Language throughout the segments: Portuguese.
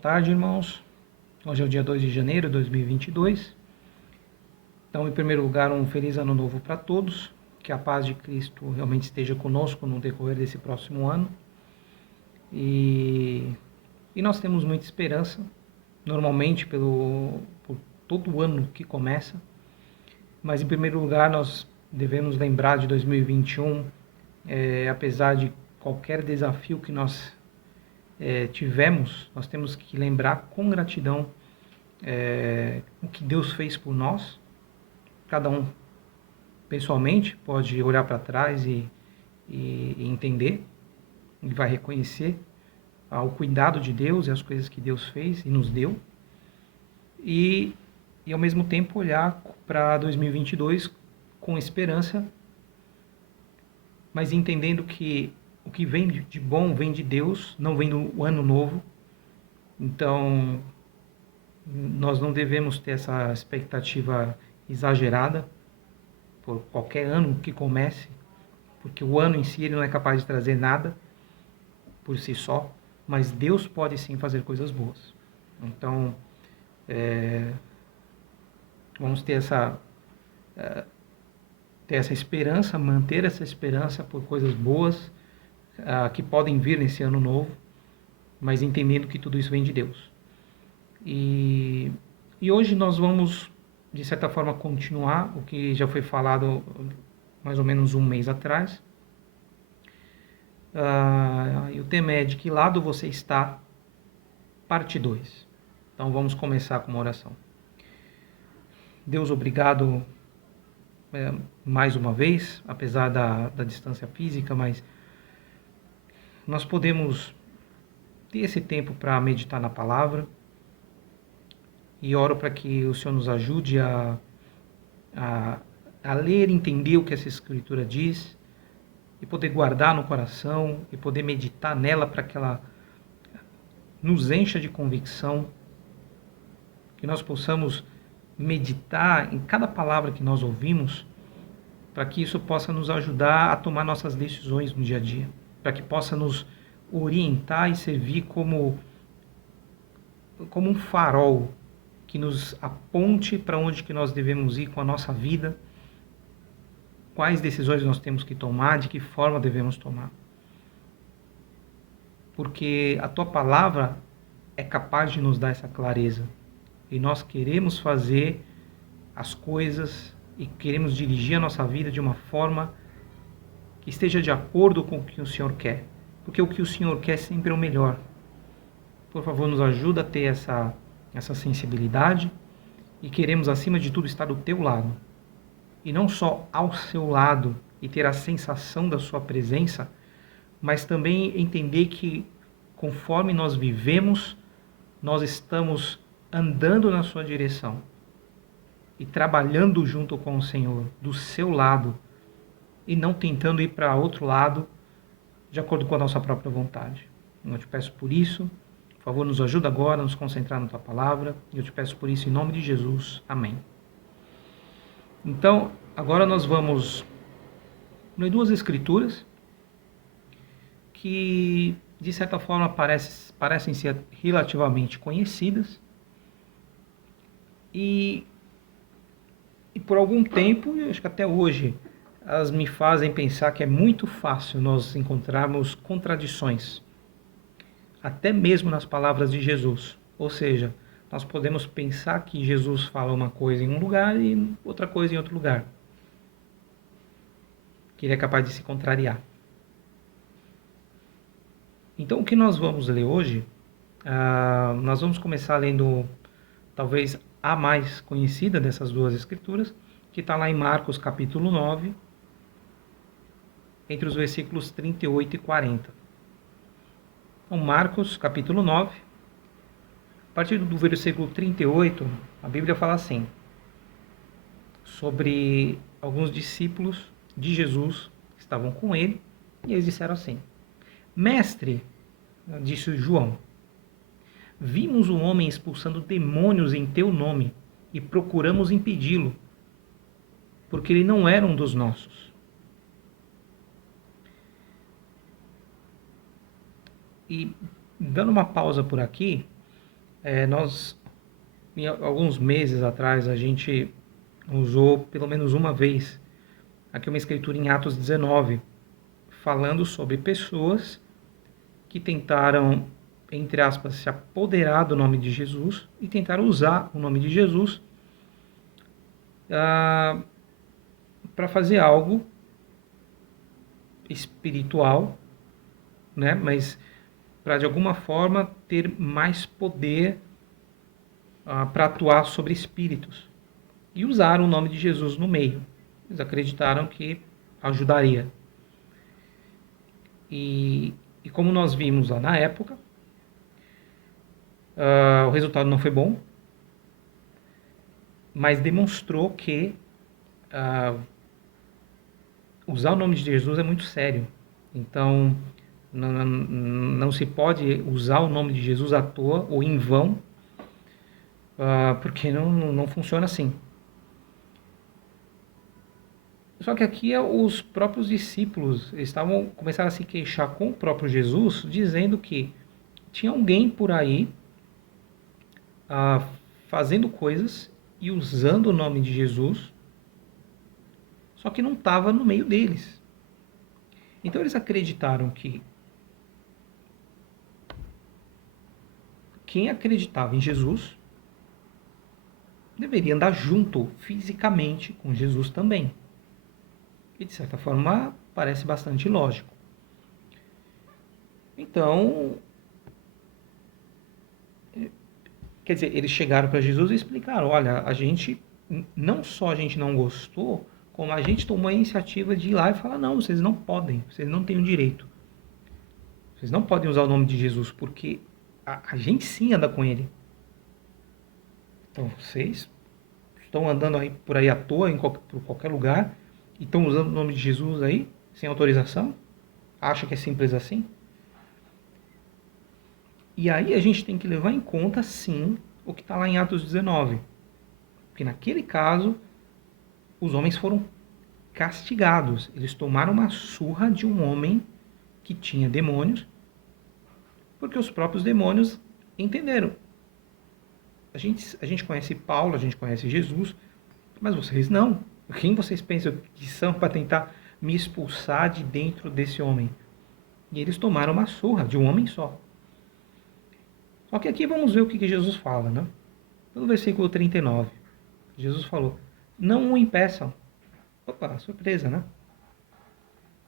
tarde, irmãos. Hoje é o dia 2 de janeiro de 2022. Então, em primeiro lugar, um feliz ano novo para todos. Que a paz de Cristo realmente esteja conosco no decorrer desse próximo ano. E nós temos muita esperança, normalmente por todo o ano que começa. Mas, em primeiro lugar, nós devemos lembrar de 2021, apesar de qualquer desafio que nós tivemos, nós temos que lembrar com gratidão o que Deus fez por nós. Cada um pessoalmente pode olhar para trás e entender, e vai reconhecer o cuidado de Deus e as coisas que Deus fez e nos deu, e ao mesmo tempo olhar para 2022 com esperança, mas entendendo que o que vem de bom vem de Deus, não vem do ano novo. Então, nós não devemos ter essa expectativa exagerada por qualquer ano que comece, porque o ano em si ele não é capaz de trazer nada por si só, mas Deus pode sim fazer coisas boas. Então, vamos ter essa esperança, manter essa esperança por coisas boas que podem vir nesse ano novo, mas entendendo que tudo isso vem de Deus. E hoje nós vamos, de certa forma, continuar o que já foi falado mais ou menos um mês atrás. E o tema é: de que lado você está? Parte 2. Então vamos começar com uma oração. Deus, obrigado mais uma vez, apesar da distância física, mas nós podemos ter esse tempo para meditar na palavra, e oro para que o Senhor nos ajude a ler e entender o que essa Escritura diz, e poder guardar no coração, e poder meditar nela para que ela nos encha de convicção, que nós possamos meditar em cada palavra que nós ouvimos, para que isso possa nos ajudar a tomar nossas decisões no dia a dia, para que possa nos orientar e servir como um farol que nos aponte para onde que nós devemos ir com a nossa vida, quais decisões nós temos que tomar, de que forma devemos tomar. Porque a Tua palavra é capaz de nos dar essa clareza. E nós queremos fazer as coisas e queremos dirigir a nossa vida de uma forma que esteja de acordo com o que o Senhor quer. Porque o que o Senhor quer sempre é o melhor. Por favor, nos ajuda a ter essa sensibilidade, e queremos, acima de tudo, estar do Teu lado. E não só ao Seu lado e ter a sensação da Sua presença, mas também entender que, conforme nós vivemos, nós estamos andando na Sua direção e trabalhando junto com o Senhor, do Seu lado, e não tentando ir para outro lado de acordo com a nossa própria vontade. Eu te peço por isso. Por favor, nos ajuda agora a nos concentrar na Tua palavra. Eu te peço por isso em nome de Jesus. Amém. Então, agora nós vamos ler duas escrituras que, de certa forma, parecem ser relativamente conhecidas. E por algum tempo, eu acho que até hoje, elas me fazem pensar que é muito fácil nós encontrarmos contradições, até mesmo nas palavras de Jesus. Ou seja, nós podemos pensar que Jesus fala uma coisa em um lugar e outra coisa em outro lugar, que ele é capaz de se contrariar. Então, o que nós vamos ler hoje, nós vamos começar lendo talvez a mais conhecida dessas duas escrituras, que está lá em Marcos capítulo 9, entre os versículos 38 e 40. Então, Marcos capítulo 9, a partir do versículo 38, a Bíblia fala assim, sobre alguns discípulos de Jesus que estavam com ele, e eles disseram assim: Mestre, disse João, vimos um homem expulsando demônios em teu nome e procuramos impedi-lo, porque ele não era um dos nossos. E dando uma pausa por aqui, Nós, alguns meses atrás, a gente usou pelo menos uma vez aqui uma escritura em Atos 19, falando sobre pessoas que tentaram, entre aspas, se apoderar do nome de Jesus e tentaram usar o nome de Jesus para fazer algo espiritual, né? Mas para de alguma forma ter mais poder para atuar sobre espíritos. E usaram o nome de Jesus no meio. Eles acreditaram que ajudaria. E como nós vimos lá na época, o resultado não foi bom, mas demonstrou que usar o nome de Jesus é muito sério. Então, não se pode usar o nome de Jesus à toa ou em vão, porque não funciona assim. Só que aqui os próprios discípulos começaram a se queixar com o próprio Jesus, dizendo que tinha alguém por aí fazendo coisas e usando o nome de Jesus, só que não estava no meio deles. Então eles acreditaram que quem acreditava em Jesus deveria andar junto fisicamente com Jesus também. E de certa forma parece bastante lógico. Então, quer dizer, eles chegaram para Jesus e explicaram: olha, não só a gente não gostou, como a gente tomou a iniciativa de ir lá e falar: não, vocês não podem, vocês não têm o direito. Vocês não podem usar o nome de Jesus, porque a gente sim anda com ele. Então vocês estão andando aí por aí à toa, por qualquer lugar, e estão usando o nome de Jesus aí, sem autorização? Acha que é simples assim? E aí a gente tem que levar em conta, sim, o que está lá em Atos 19. Porque naquele caso, os homens foram castigados. Eles tomaram uma surra de um homem que tinha demônios, porque os próprios demônios entenderam. A gente conhece Paulo, a gente conhece Jesus, mas vocês não. Quem vocês pensam que são para tentar me expulsar de dentro desse homem? E eles tomaram uma surra de um homem só. Só que aqui vamos ver o que Jesus fala, né? No versículo 39, Jesus falou: não o impeçam. Opa, surpresa, né?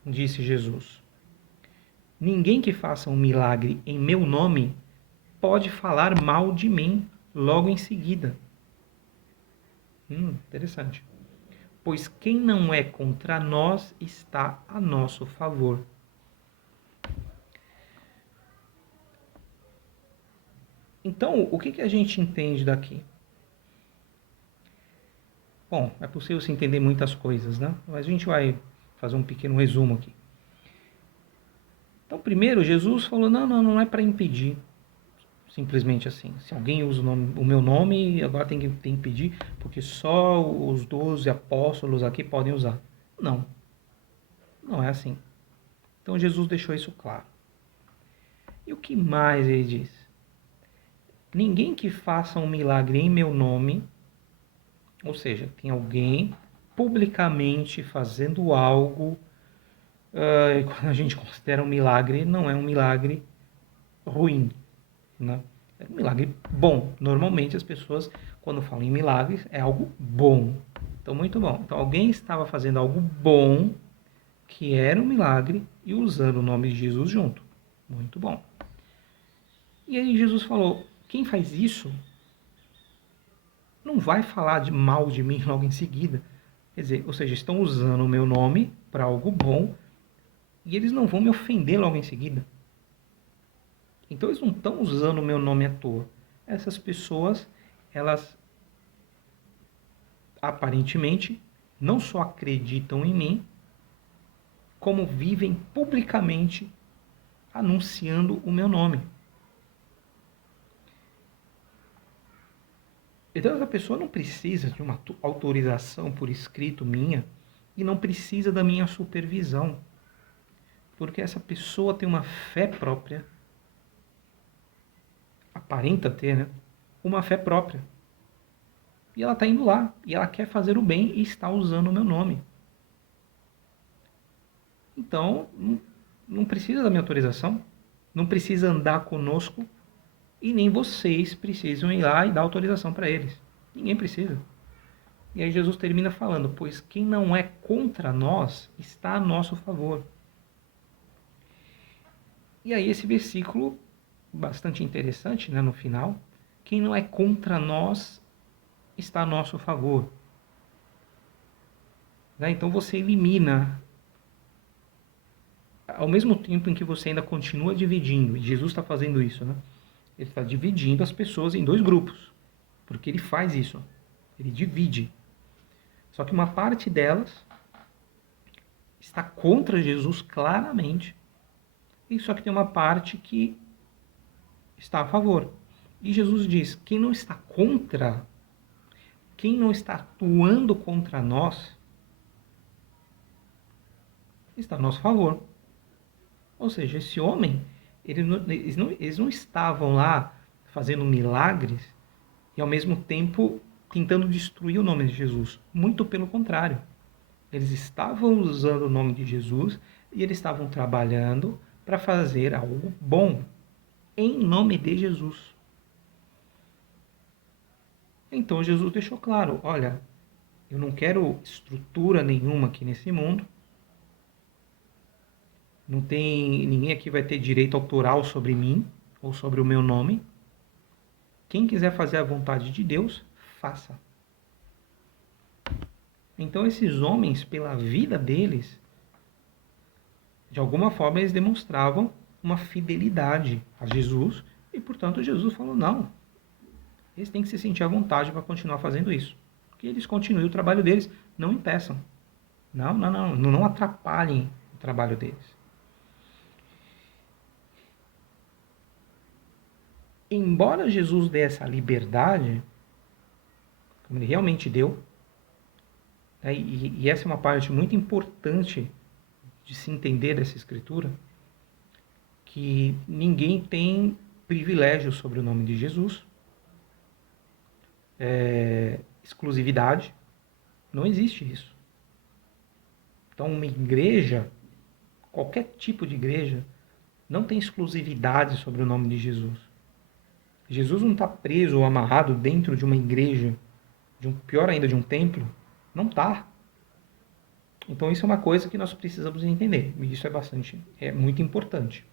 Disse Jesus: ninguém que faça um milagre em meu nome pode falar mal de mim logo em seguida. Interessante. Pois quem não é contra nós está a nosso favor. Então, o que a gente entende daqui? Bom, é possível se entender muitas coisas, né? Mas a gente vai fazer um pequeno resumo aqui. Então, primeiro, Jesus falou: não é para impedir. Simplesmente assim. Se alguém usa o meu nome, agora tem que impedir, porque só os 12 apóstolos aqui podem usar. Não. Não é assim. Então, Jesus deixou isso claro. E o que mais ele diz? Ninguém que faça um milagre em meu nome, ou seja, tem alguém publicamente fazendo algo, quando a gente considera um milagre, não é um milagre ruim, né? É um milagre bom. Normalmente as pessoas, quando falam em milagres, é algo bom. Então, muito bom. Então, alguém estava fazendo algo bom, que era um milagre, e usando o nome de Jesus junto. Muito bom. E aí Jesus falou: quem faz isso não vai falar de mal de mim logo em seguida. Quer dizer, ou seja, estão usando o meu nome para algo bom e eles não vão me ofender logo em seguida. Então eles não estão usando o meu nome à toa. Essas pessoas, elas aparentemente não só acreditam em mim, como vivem publicamente anunciando o meu nome. Então essa pessoa não precisa de uma autorização por escrito minha e não precisa da minha supervisão. Porque essa pessoa tem uma fé própria, aparenta ter, né? uma fé própria. E ela está indo lá, e ela quer fazer o bem e está usando o meu nome. Então, não precisa da minha autorização, não precisa andar conosco, e nem vocês precisam ir lá e dar autorização para eles. Ninguém precisa. E aí Jesus termina falando, pois quem não é contra nós está a nosso favor. E aí esse versículo, bastante interessante, né, no final, quem não é contra nós está a nosso favor. Né? Então você elimina, ao mesmo tempo em que você ainda continua dividindo, e Jesus está fazendo isso, né? Ele está dividindo as pessoas em dois grupos, porque ele faz isso, ele divide. Só que uma parte delas está contra Jesus claramente, e só que tem uma parte que está a favor. E Jesus diz, quem não está contra, quem não está atuando contra nós, está a nosso favor. Ou seja, esse homem, eles não estavam lá fazendo milagres e ao mesmo tempo tentando destruir o nome de Jesus. Muito pelo contrário. Eles estavam usando o nome de Jesus e eles estavam trabalhando para fazer algo bom em nome de Jesus. Então Jesus deixou claro, olha, eu não quero estrutura nenhuma aqui nesse mundo. Não tem ninguém aqui vai ter direito autoral sobre mim ou sobre o meu nome. Quem quiser fazer a vontade de Deus, faça. Então esses homens, pela vida deles, de alguma forma eles demonstravam uma fidelidade a Jesus e, portanto, Jesus falou, não, eles têm que se sentir à vontade para continuar fazendo isso. Que eles continuem o trabalho deles, não impeçam. Não atrapalhem o trabalho deles. Embora Jesus dê essa liberdade, como ele realmente deu, né, e essa é uma parte muito importante de se entender dessa escritura, que ninguém tem privilégio sobre o nome de Jesus, exclusividade, não existe isso. Então uma igreja, qualquer tipo de igreja, não tem exclusividade sobre o nome de Jesus. Jesus não está preso ou amarrado dentro de uma igreja, pior ainda, de um templo. Não está. Então isso é uma coisa que nós precisamos entender. E isso é muito importante.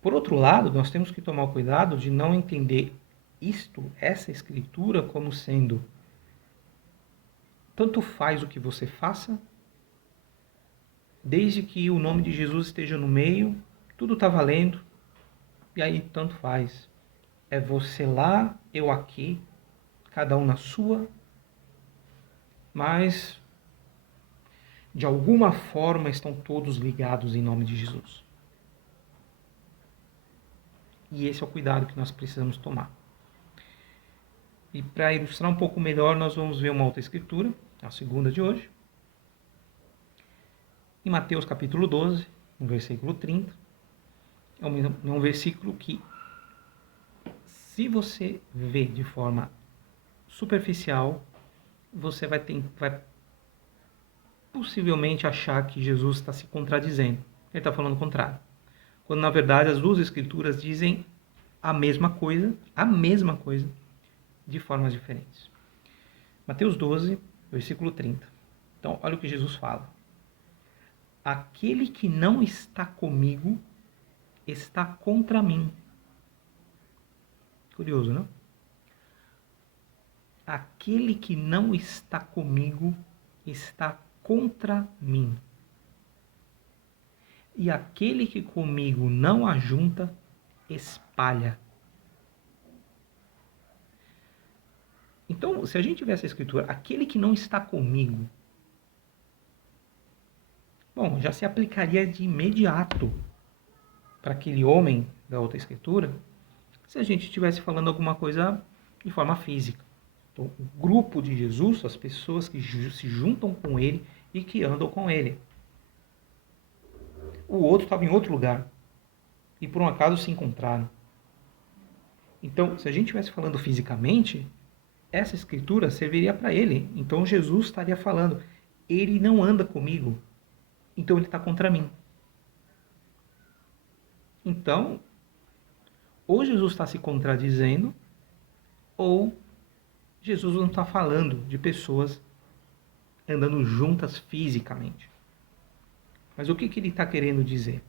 Por outro lado, nós temos que tomar o cuidado de não entender essa escritura, como sendo tanto faz o que você faça, desde que o nome de Jesus esteja no meio, tudo está valendo, e aí tanto faz. É você lá, eu aqui, cada um na sua, mas de alguma forma estão todos ligados em nome de Jesus. E esse é o cuidado que nós precisamos tomar. E para ilustrar um pouco melhor, nós vamos ver uma outra escritura, a segunda de hoje. Em Mateus capítulo 12, no versículo 30. É um versículo que, se você vê de forma superficial, você vai possivelmente achar que Jesus está se contradizendo. Ele está falando o contrário. Quando, na verdade, as duas escrituras dizem a mesma coisa, de formas diferentes. Mateus 12, versículo 30. Então, olha o que Jesus fala. Aquele que não está comigo está contra mim. Curioso, não? Aquele que não está comigo está contra mim. E aquele que comigo não ajunta, espalha. Então, se a gente tiver essa escritura, aquele que não está comigo, bom, já se aplicaria de imediato para aquele homem da outra escritura, se a gente estivesse falando alguma coisa de forma física. Então, o grupo de Jesus, as pessoas que se juntam com ele e que andam com ele. O outro estava em outro lugar e por um acaso se encontraram. Então, se a gente estivesse falando fisicamente, essa escritura serviria para ele. Então, Jesus estaria falando, ele não anda comigo, então ele está contra mim. Então, ou Jesus está se contradizendo, ou Jesus não está falando de pessoas andando juntas fisicamente. Mas o que ele está querendo dizer?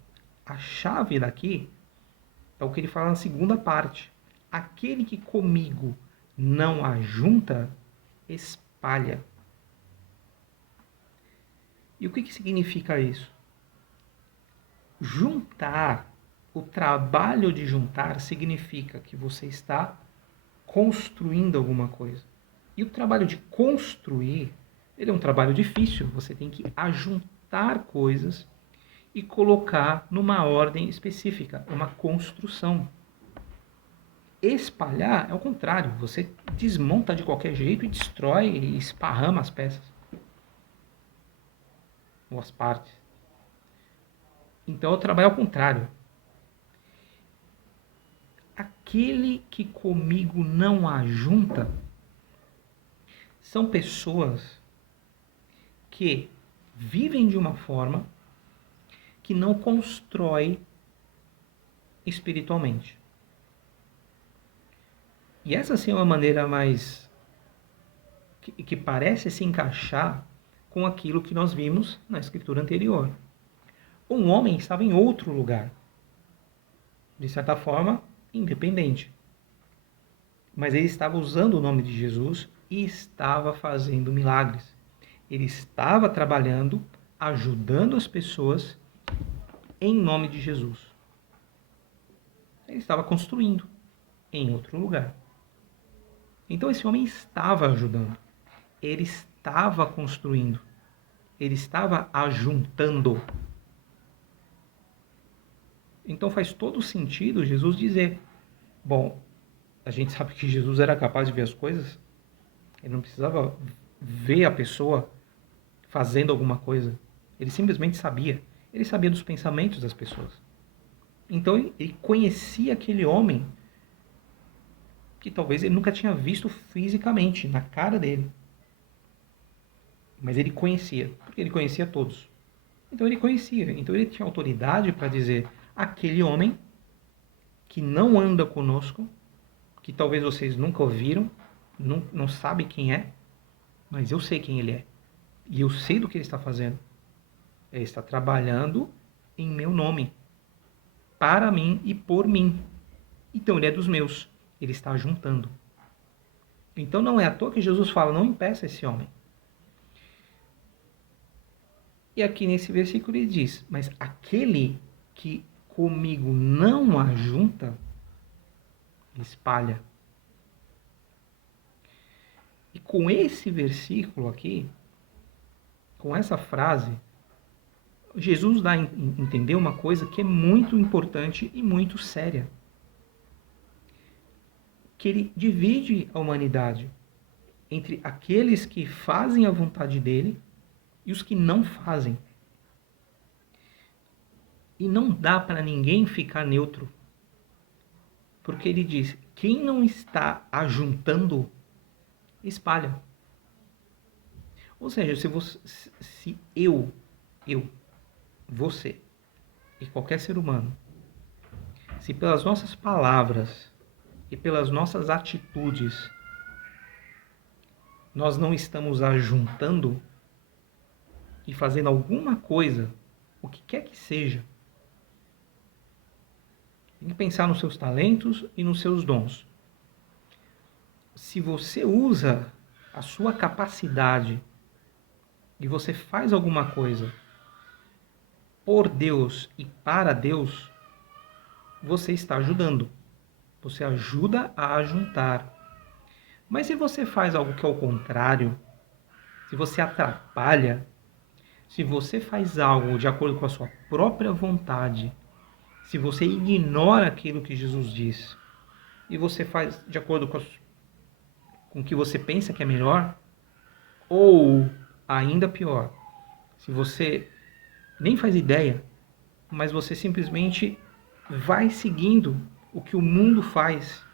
A chave daqui é o que ele fala na segunda parte. Aquele que comigo não ajunta, espalha. E o que significa isso? Juntar, o trabalho de juntar significa que você está construindo alguma coisa. E o trabalho de construir, ele é um trabalho difícil. Você tem que ajuntar coisas e colocar numa ordem específica, uma construção. Espalhar é o contrário, você desmonta de qualquer jeito e destrói e esparrama as peças. Ou as partes. Então eu trabalho ao contrário. Aquele que comigo não ajunta são pessoas que vivem de uma forma que não constrói espiritualmente. E essa sim é uma maneira mais que parece se encaixar com aquilo que nós vimos na escritura anterior. Um homem estava em outro lugar, de certa forma, independente. Mas ele estava usando o nome de Jesus e estava fazendo milagres. Ele estava trabalhando, ajudando as pessoas em nome de Jesus. Ele estava construindo em outro lugar. Então esse homem estava ajudando. Ele estava construindo. Ele estava ajuntando. Então faz todo sentido Jesus dizer, bom, a gente sabe que Jesus era capaz de ver as coisas. Ele não precisava ver a pessoa fazendo alguma coisa. Ele simplesmente sabia. Ele sabia dos pensamentos das pessoas. Então ele conhecia aquele homem que talvez ele nunca tinha visto fisicamente, na cara dele. Mas ele conhecia, porque ele conhecia todos. Então ele conhecia, então ele tinha autoridade para dizer, aquele homem que não anda conosco, que talvez vocês nunca ouviram, não sabem quem é, mas eu sei quem ele é. E eu sei do que ele está fazendo. Ele está trabalhando em meu nome, para mim e por mim. Então ele é dos meus, ele está juntando. Então não é à toa que Jesus fala, não impeça esse homem. E aqui nesse versículo ele diz, mas aquele que comigo não ajunta, espalha. E com esse versículo aqui, com essa frase, Jesus dá a entender uma coisa que é muito importante e muito séria. Que ele divide a humanidade entre aqueles que fazem a vontade dele e os que não fazem. E não dá para ninguém ficar neutro. Porque ele diz, quem não está ajuntando, espalha. Ou seja, se eu, você e qualquer ser humano, se pelas nossas palavras e pelas nossas atitudes nós não estamos ajuntando e fazendo alguma coisa, o que quer que seja, tem que pensar nos seus talentos e nos seus dons. Se você usa a sua capacidade e você faz alguma coisa por Deus e para Deus, você está ajudando. Você ajuda a ajuntar. Mas se você faz algo que é o contrário, se você atrapalha, se você faz algo de acordo com a sua própria vontade, se você ignora aquilo que Jesus diz, e você faz de acordo com o que você pensa que é melhor, ou ainda pior, se você nem faz ideia, mas você simplesmente vai seguindo o que o mundo faz,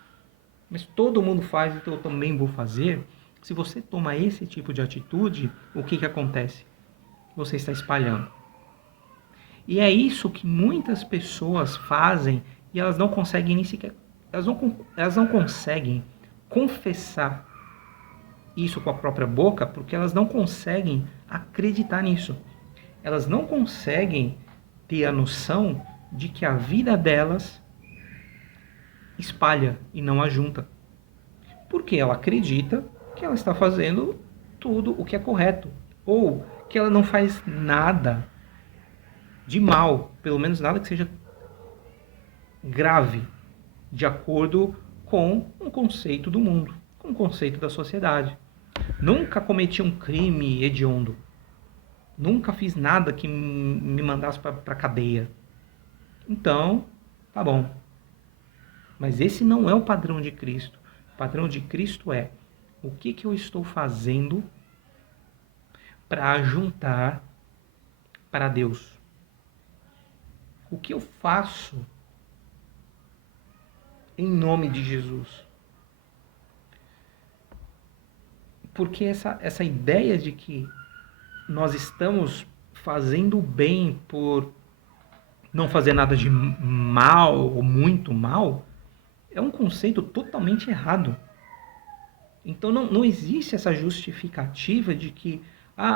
mas todo mundo faz, então eu também vou fazer. Se você toma esse tipo de atitude, o que acontece? Você está espalhando. E é isso que muitas pessoas fazem e elas não conseguem nem sequer, elas não conseguem confessar isso com a própria boca porque elas não conseguem acreditar nisso. Elas não conseguem ter a noção de que a vida delas espalha e não ajunta. Porque ela acredita que ela está fazendo tudo o que é correto. Ou que ela não faz nada de mal, pelo menos nada que seja grave, de acordo com um conceito do mundo, com um conceito da sociedade. Nunca cometi um crime hediondo. Nunca fiz nada que me mandasse para a cadeia. Então, tá bom. Mas esse não é o padrão de Cristo. O padrão de Cristo é o que eu estou fazendo para juntar para Deus. O que eu faço em nome de Jesus. Porque essa ideia de que nós estamos fazendo bem por não fazer nada de mal ou muito mal é um conceito totalmente errado. Então não existe essa justificativa de que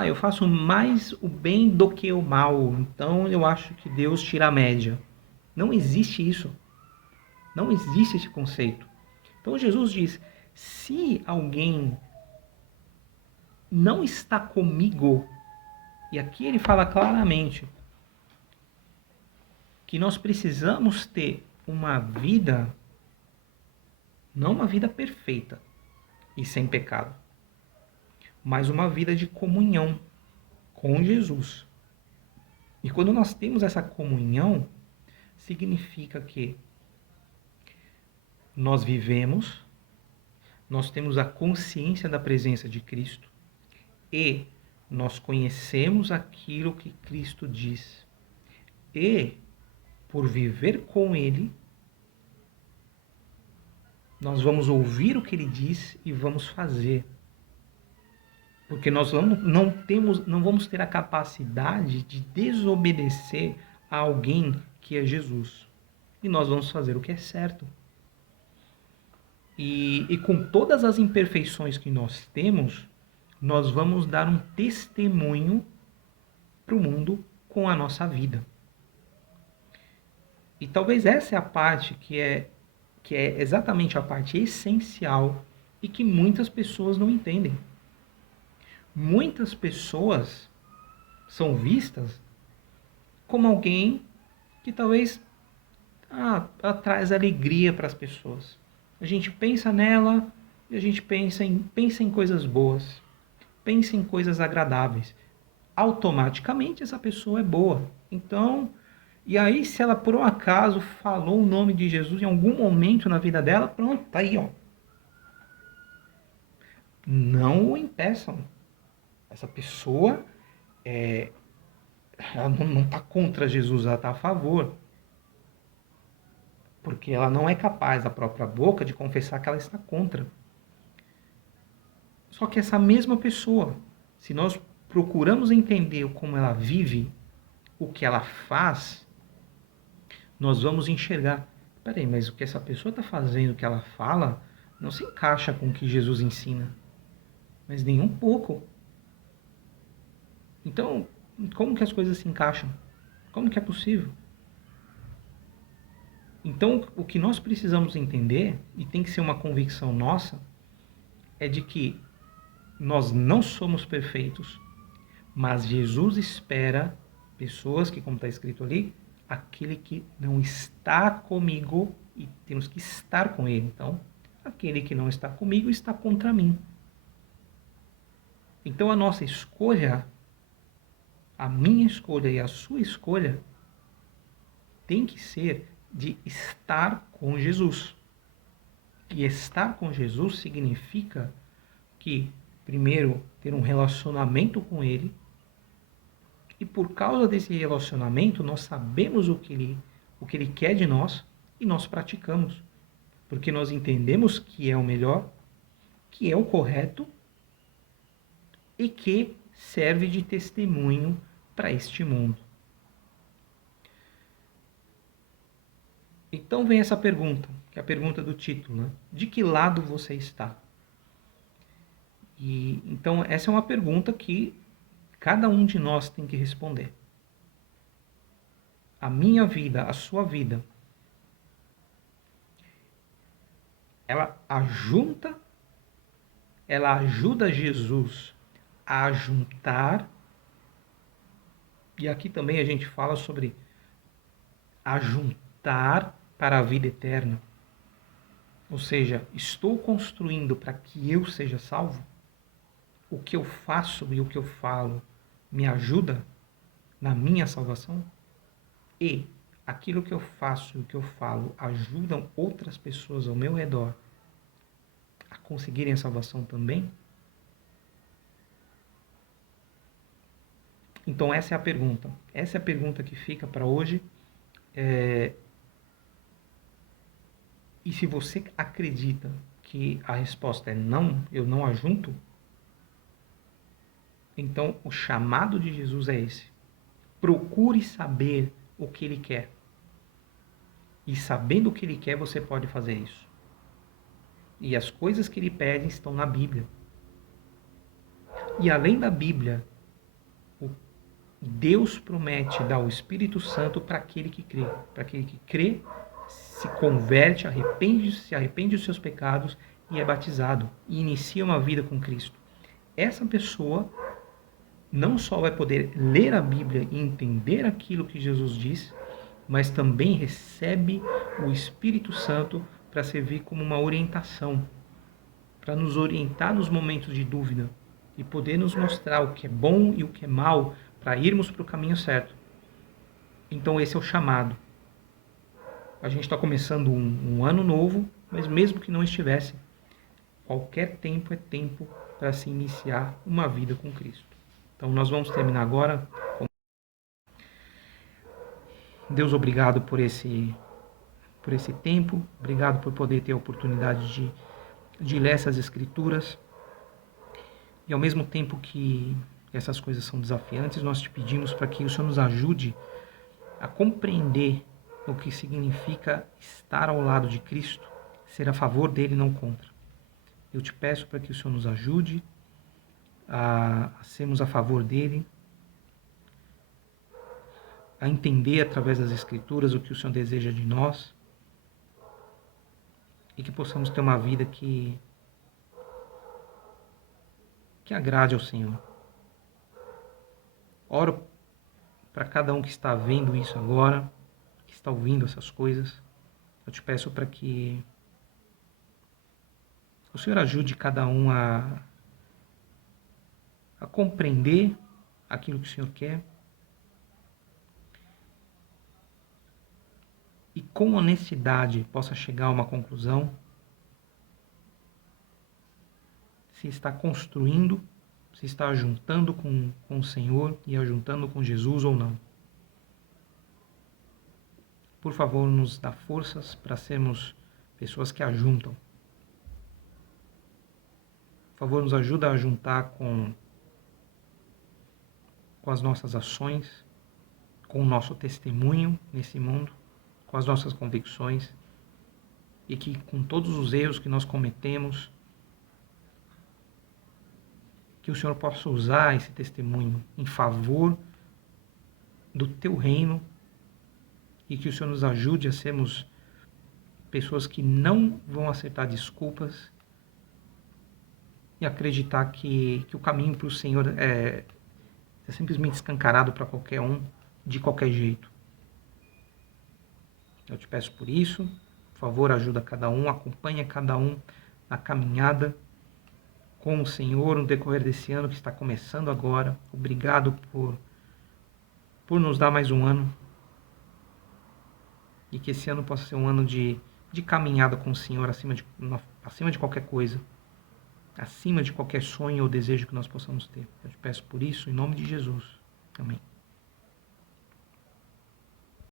eu faço mais o bem do que o mal, então eu acho que Deus tira a média. Não existe isso. Não existe esse conceito. Então Jesus diz: se alguém não está comigo, e aqui ele fala claramente que nós precisamos ter uma vida, não uma vida perfeita e sem pecado, mas uma vida de comunhão com Jesus. E quando nós temos essa comunhão, significa que nós vivemos, nós temos a consciência da presença de Cristo e nós conhecemos aquilo que Cristo diz. E, por viver com Ele, nós vamos ouvir o que Ele diz e vamos fazer. Porque nós não vamos ter a capacidade de desobedecer a alguém que é Jesus. E nós vamos fazer o que é certo. E com todas as imperfeições que nós temos, nós vamos dar um testemunho para o mundo com a nossa vida. E talvez essa é a parte que é exatamente a parte essencial e que muitas pessoas não entendem. Muitas pessoas são vistas como alguém que talvez ela traz alegria para as pessoas. A gente pensa nela e a gente pensa em coisas boas, pensa em coisas agradáveis. Automaticamente essa pessoa é boa. Então, e aí se ela por um acaso falou o nome de Jesus em algum momento na vida dela, pronto, tá aí, ó. Não o impeçam. Essa pessoa ela não está contra Jesus, ela está a favor. Porque ela não é capaz, da própria boca, de confessar que ela está contra. Só que essa mesma pessoa, se nós procuramos entender como ela vive, o que ela faz, nós vamos enxergar. Peraí, mas o que essa pessoa está fazendo, o que ela fala, não se encaixa com o que Jesus ensina. Mas nem um pouco. Então, como que as coisas se encaixam? Como que é possível? Então, o que nós precisamos entender, e tem que ser uma convicção nossa, é de que nós não somos perfeitos, mas Jesus espera pessoas que, como está escrito ali, aquele que não está comigo, e temos que estar com ele. Então, aquele que não está comigo está contra mim. Então, a nossa escolha, a minha escolha e a sua escolha, tem que ser de estar com Jesus. E estar com Jesus significa que, primeiro, ter um relacionamento com Ele, e por causa desse relacionamento, nós sabemos o que Ele quer de nós e nós praticamos. porque nós entendemos que é o melhor, que é o correto e que serve de testemunho para este mundo. Então vem essa pergunta, que é a pergunta do título, né? De que lado você está? E então essa é uma pergunta que cada um de nós tem que responder. A minha vida, a sua vida, ela ajuda Jesus a juntar, e aqui também a gente fala sobre ajuntar para a vida eterna. Ou seja, estou construindo para que eu seja salvo? O que eu faço e o que eu falo me ajuda na minha salvação? E aquilo que eu faço e o que eu falo ajudam outras pessoas ao meu redor a conseguirem a salvação também? Então essa é a pergunta. Essa é a pergunta que fica para hoje. E se você acredita que a resposta é não, eu não ajunto, então o chamado de Jesus é esse. Procure saber o que ele quer. E sabendo o que ele quer, você pode fazer isso. E as coisas que ele pede estão na Bíblia. E além da Bíblia, Deus promete dar o Espírito Santo para aquele que crê. Para aquele que crê, se converte, se arrepende dos seus pecados e é batizado. E inicia uma vida com Cristo. Essa pessoa não só vai poder ler a Bíblia e entender aquilo que Jesus diz, mas também recebe o Espírito Santo para servir como uma orientação, para nos orientar nos momentos de dúvida e poder nos mostrar o que é bom e o que é mal para irmos para o caminho certo. Então esse é o chamado. A gente está começando um ano novo, mas mesmo que não estivesse, qualquer tempo é tempo para se iniciar uma vida com Cristo. Então nós vamos terminar agora. Deus, obrigado por esse tempo, obrigado por poder ter a oportunidade de ler essas escrituras. E ao mesmo tempo que essas coisas são desafiantes, nós te pedimos para que o Senhor nos ajude a compreender o que significa estar ao lado de Cristo, ser a favor dele e não contra. Eu te peço para que o Senhor nos ajude a sermos a favor dele, a entender através das Escrituras o que o Senhor deseja de nós e que possamos ter uma vida que agrade ao Senhor. Oro para cada um que está vendo isso agora, que está ouvindo essas coisas. Eu te peço para que o Senhor ajude cada um a compreender aquilo que o Senhor quer e com honestidade possa chegar a uma conclusão se está construindo, se está ajuntando com o Senhor e ajuntando com Jesus ou não. Por favor, nos dá forças para sermos pessoas que ajuntam. Por favor, nos ajuda a juntar com as nossas ações, com o nosso testemunho nesse mundo, com as nossas convicções, e que com todos os erros que nós cometemos, que o Senhor possa usar esse testemunho em favor do teu reino e que o Senhor nos ajude a sermos pessoas que não vão aceitar desculpas e acreditar que o caminho para o Senhor é simplesmente escancarado para qualquer um, de qualquer jeito. Eu te peço por isso, por favor, ajuda cada um, acompanha cada um na caminhada com o Senhor no decorrer desse ano que está começando agora. Obrigado por nos dar mais um ano e que esse ano possa ser um ano de caminhada com o Senhor acima de qualquer coisa, acima de qualquer sonho ou desejo que nós possamos ter. Eu te peço por isso, em nome de Jesus. Amém.